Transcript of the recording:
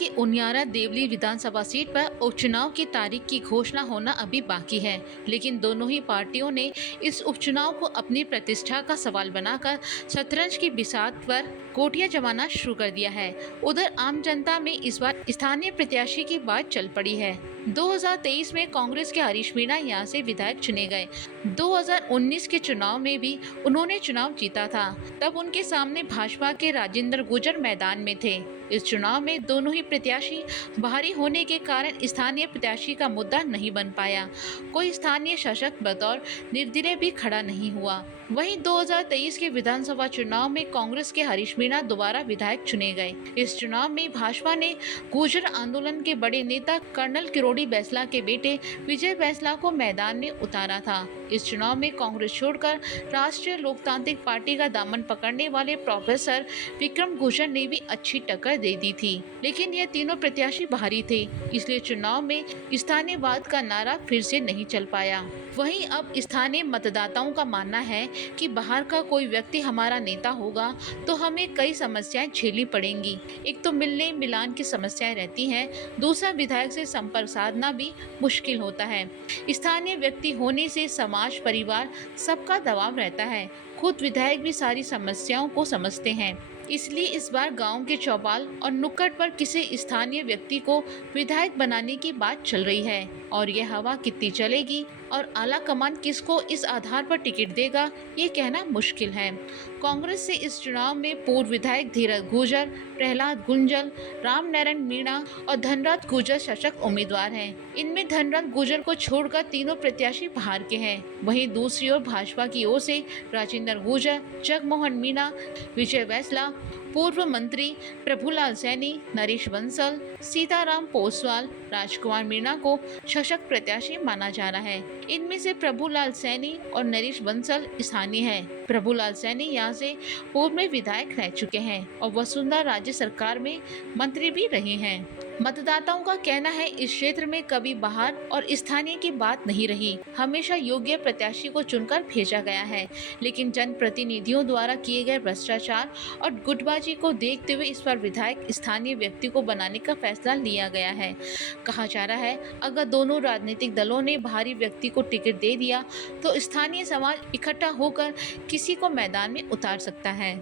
की उनियारा देवली विधानसभा सीट पर उपचुनाव की तारीख की घोषणा होना अभी बाकी है, लेकिन दोनों ही पार्टियों ने इस उपचुनाव को अपनी प्रतिष्ठा का सवाल बनाकर शतरंज की बिसात पर गोटियां जमाना शुरू कर दिया है। उधर आम जनता में इस बार स्थानीय प्रत्याशी की बात चल पड़ी है। 2023 में कांग्रेस के हरीश मीणा यहां से विधायक चुने गए। 2019 के चुनाव में भी उन्होंने चुनाव जीता था। तब उनके सामने भाजपा के राजेंद्र गुर्जर मैदान में थे। इस चुनाव में दोनों ही प्रत्याशी भारी होने के कारण स्थानीय प्रत्याशी का मुद्दा नहीं बन पाया। कोई स्थानीय शासक बतौर निर्दलीय भी खड़ा नहीं हुआ। वहीं 2023 के विधानसभा चुनाव में कांग्रेस के हरीश मीणा दोबारा विधायक चुने गए। इस चुनाव में भाजपा ने गुर्जर आंदोलन के बड़े नेता कर्नल किरोड़ी बैंसला के बेटे विजय बैंसला को मैदान में उतारा था। इस चुनाव में कांग्रेस छोड़कर राष्ट्रीय लोकतांत्रिक पार्टी का दामन पकड़ने वाले प्रोफेसर विक्रम गुर्जर ने भी अच्छी टक्कर दे दी थी, लेकिन ये तीनों प्रत्याशी भारी थे, इसलिए चुनाव में स्थानीयवाद का नारा फिर से नहीं चल पाया। वहीं अब स्थानीय मतदाताओं का मानना है कि बाहर का कोई व्यक्ति हमारा नेता होगा तो हमें कई समस्याएं झेलनी पड़ेंगी। एक तो मिलने मिलान की समस्याएं रहती हैं, दूसरा विधायक से संपर्क साधना भी मुश्किल होता है। स्थानीय व्यक्ति होने से समाज, परिवार सबका दबाव रहता है। खुद विधायक भी सारी समस्याओं को समझते हैं, इसलिए इस बार गांव के चौपाल और नुक्कड़ पर किसी स्थानीय व्यक्ति को विधायक बनाने की बात चल रही है। और यह हवा कितनी चलेगी और आला कमान किसको इस आधार पर टिकट देगा, ये कहना मुश्किल है। कांग्रेस से इस चुनाव में पूर्व विधायक धीरज गुर्जर, प्रहलाद गुंजल, राम नारायण मीणा और धनराज गुर्जर सशक्त उम्मीदवार हैं। इनमें धनराज गुर्जर को छोड़कर तीनों प्रत्याशी बाहर के हैं। वहीं दूसरी ओर भाजपा की ओर से राजेंद्र गुर्जर, जगमोहन मीणा, विजय बैंसला, पूर्व मंत्री प्रभुलाल सैनी, नरेश बंसल, सीताराम पोसवाल, राजकुमार मीणा को सशक्त प्रत्याशी माना जा रहा है। इनमें से प्रभुलाल सैनी और नरेश बंसल स्थानीय हैं। प्रभुलाल सैनी यहाँ से पूर्व में विधायक रह चुके हैं और वसुंधरा राज्य सरकार में मंत्री भी रहे हैं। मतदाताओं का कहना है इस क्षेत्र में कभी बाहर और स्थानीय की बात नहीं रही, हमेशा योग्य प्रत्याशी को चुनकर भेजा गया है। लेकिन जनप्रतिनिधियों द्वारा किए गए भ्रष्टाचार और गुटबाजी को देखते हुए इस पर विधायक स्थानीय व्यक्ति को बनाने का फैसला लिया गया है। कहा जा रहा है अगर दोनों राजनीतिक दलों ने बाहरी व्यक्ति को टिकट दे दिया तो स्थानीय समाज इकट्ठा होकर किसी को मैदान में उतार सकता है।